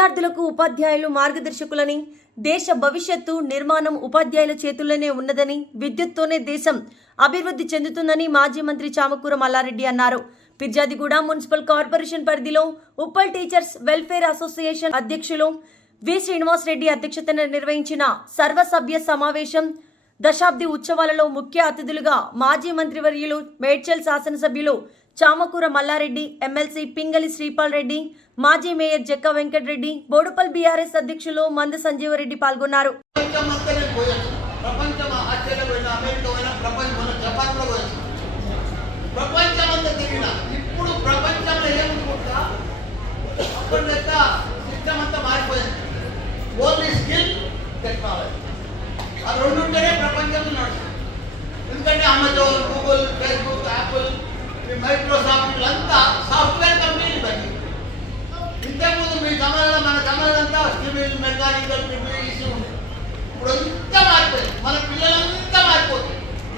విద్యార్థులకు ఉపాధ్యాయులు మార్గదర్శకులని, దేశ భవిష్యత్తు నిర్మాణం ఉపాధ్యాయుల చేతుల్లోనే ఉన్నదని, విద్యుత్తోనే దేశం అభివృద్ధి చెందుతుందని మాజీ మంత్రి చామకూర మల్లారెడ్డి అన్నారు. ఫిర్యాదిగూడ మున్సిపల్ కార్పొరేషన్ పరిధిలో ఉప్పల్ టీచర్స్ వెల్ఫేర్ అసోసియేషన్ అధ్యక్షులు వి శ్రీనివాస్ రెడ్డి అధ్యక్షతన నిర్వహించిన సర్వసభ్య సమావేశం దశాబ్ది ఉత్సవాలలో ముఖ్య అతిథులుగా మాజీ మంత్రివర్యులు మేడ్చల్ శాసనసభ్యులు చామకూర మల్లారెడ్డి, ఎమ్మెల్సీ పింగళి శ్రీపాల్ రెడ్డి, మాజీ మేయర్ జక్క వెంకటరెడ్డి, బోడుపల్ బీఆర్ఎస్ అధ్యక్షులు మంద సంజీవరెడ్డి పాల్గొన్నారు. ఎందుకంటే Amazon, Google, Facebook, Apple, Microsoft ఇదంతా సాఫ్ట్వేర్ కంపెనీలు బట్టి ఇంతకుముందు మీ గమనంలో మన గమనంతా సివిల్, మెకానికల్, ఈసీ ఉంది. ఇప్పుడు ఇంత మారిపోయింది. మన పిల్లలంతా మారిపోతుంది.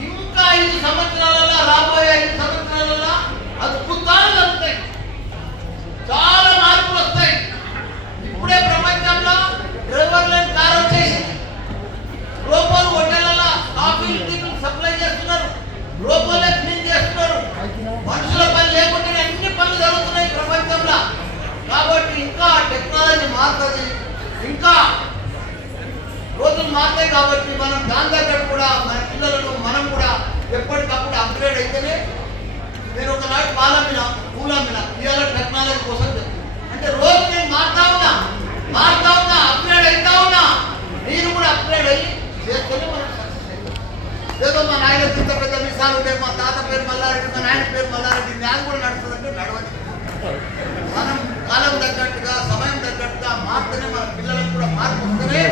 ఇంకా 5 సంవత్సరాలలో, రాబోయే 5 సంవత్సరాలలో అద్భుతాలు జరుగుతాయి. చాలా మార్పులు వస్తాయి. ఇప్పుడే ప్రపంచంలో డ్రైవర్ లేని కార్ వచ్చేసింది. రోబోలు హోటళ్లలో కాఫీ సప్లై చేస్తున్నారు. రోబోలే క్లీన్ చేస్తున్నారు. మనుషుల పని లేకుండా అన్ని పనులు జరుగుతున్నాయి ప్రపంచంలో. కాబట్టి ఇంకా టెక్నాలజీ మారుతుంది, ఇంకా రోజులు మారుతాయి. కాబట్టి మనం దాని దగ్గర కూడా మన పిల్లలను మనం కూడా ఎప్పటికప్పుడు అప్గ్రేడ్ అయితేనే. నేను ఒకనాడు పాలమ్మిన, పూలమ్మిన, ఇవాళ టెక్నాలజీ కోసం చెప్తాను. అంటే రోజు నేను మారుతా ఉన్నా, అప్గ్రేడ్ అవుతా ఉన్నా. నేను కూడా అప్గ్రేడ్ అయ్యి చేస్తూనే మనం సక్సెస్ అవుతాం. ఏదో మా నాయన ఇంత పెద్ద విషయాలు ఉంటే మా తాత పేరు మల్లారెడ్డి, మా నాయన పేరు మల్లారెడ్డి, జ్ఞానం కూడా నడుస్తుందంటే నడవదు. మనం కాలం తగ్గట్టుగా, సమయం తగ్గట్టుగా మారుతూనే మన పిల్లలకు కూడా మార్పు వస్తేనే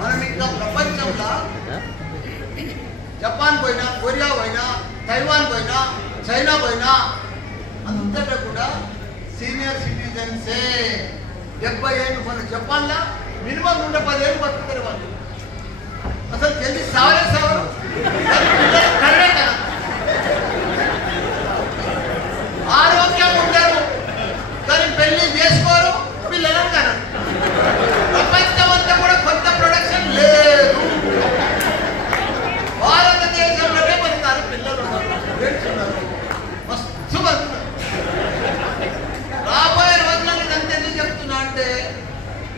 మనం ఇంకా ప్రపంచంలో జపాన్ పోయినా, కొరియా పోయినా, తైవాన్ పోయినా, చైనా పోయినా అంతటా కూడా సీనియర్ సిటిజన్సే. 70 ఏళ్ళు మన జపాన్లో మినిమం 110 ఏళ్ళు బతుకుతారు వాళ్ళు. అసలు జల్దీ సావరే సావరు. కళ్ళే కదా, ఆరోగ్యం ఉంటారు కానీ పెళ్లి చేసుకోరు, పిల్లలను కనరు. ప్రపంచం అంతా కూడా కొత్త ప్రొడక్షన్ లేదు. భారతదేశంలోనే పడతారు పిల్లలు, మస్తు పడుతున్నారు. రాబోయే రోజుల్లో ఇదంతా ఎందుకు చెప్తున్నా అంటే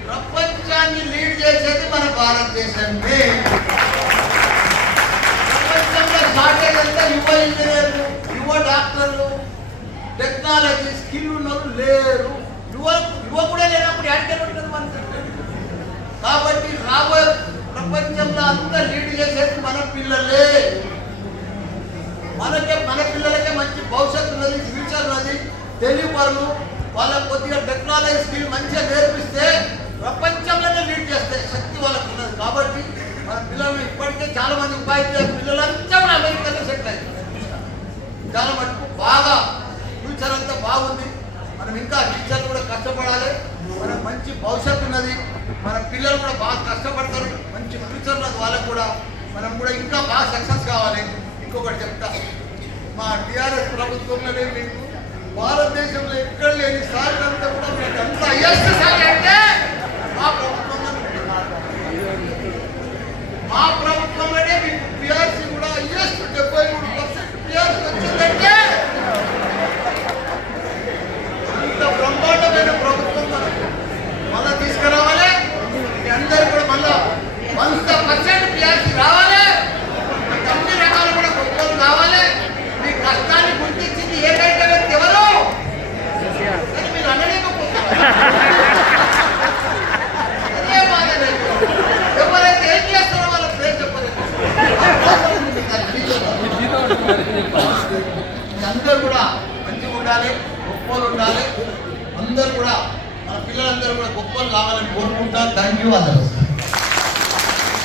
ప్రపంచాన్ని లీడ్ చేసేది మన భారతదేశమే. ప్రపంచంలో షార్టేజ్ అంతా యువ ఇంజనీర్లు, యువ డాక్టర్లు, టెక్నాలజీ స్కిల్ ఉన్నోళ్ళు లేరు. యువ కూడా లేనప్పుడు యాడికెళ్ళి ఉంటుంది మన. కాబట్టి రాబోయే ప్రపంచంలో అంతా లీడ్ చేసేది మన పిల్లలే. మన పిల్లలకే మంచి భవిష్యత్తు ఉన్నది, ఫ్యూచర్ ఉన్నది. తెలివి పనులు వాళ్ళకు కొద్దిగా టెక్నాలజీ స్కిల్ మంచిగా నేర్పిస్తే ప్రపంచంలోనే లీడ్ చేస్తే శక్తి వాళ్ళకు ఉన్నది. కాబట్టి మన పిల్లలు ఇప్పటికే చాలా మంది ఉపాధ్యాయ పిల్లలంతా అమెరికాలో సెటిల్ అయ్యారు. చాలా మటుకు బాగా ఫ్యూచర్ అంతా బాగుంది. మనం ఇంకా టీచర్లు కూడా కష్టపడాలి. మనకు మంచి భవిష్యత్తు ఉన్నది. మన పిల్లలు కూడా బాగా కష్టపడతారు, మంచి ఫ్యూచర్ ఉన్నది వాళ్ళకు కూడా. మనం కూడా ఇంకా బాగా సక్సెస్ కావాలి. ఇంకొకటి చెప్తా, మా టీఆర్ఎస్ ప్రభుత్వంలోనే మీకు భారతదేశంలో ఎక్కడ లేని సార్లు అంతా కూడా మీకు అంత హైయెస్ట్ సార్లు అంటే మా ప్రభుత్వంలోనే. మా ప్రభుత్వంలోనే మీకు పిఆర్సీ కూడా హైయెస్ట్ 73% పిఆర్సీ వచ్చిందంటే అంత బ్రహ్మాండమైన ప్రభుత్వం మళ్ళా తీసుకురావాలి. మీ అందరూ కూడా మళ్ళా 100% పిఆర్సీ రావాలి. అన్ని రకాలు కూడా గొప్పలు కావాలి. మీ కష్టాన్ని గుర్తించింది ఏకైక వ్యక్తి ఎవరు అని మీరు అనలేకపోతారు. అదే బాధ లేదు. ఎవరైతే ఏం చేస్తారో వాళ్ళ పేరు చెప్పలేదు. అందరూ కూడా మంచిగా ఉండాలి, గొప్పలు ఉండాలి. అందరూ కూడా మన పిల్లలందరూ కూడా గొప్పలు కావాలని కోరుకుంటారు. థ్యాంక్ యూ అందరూ.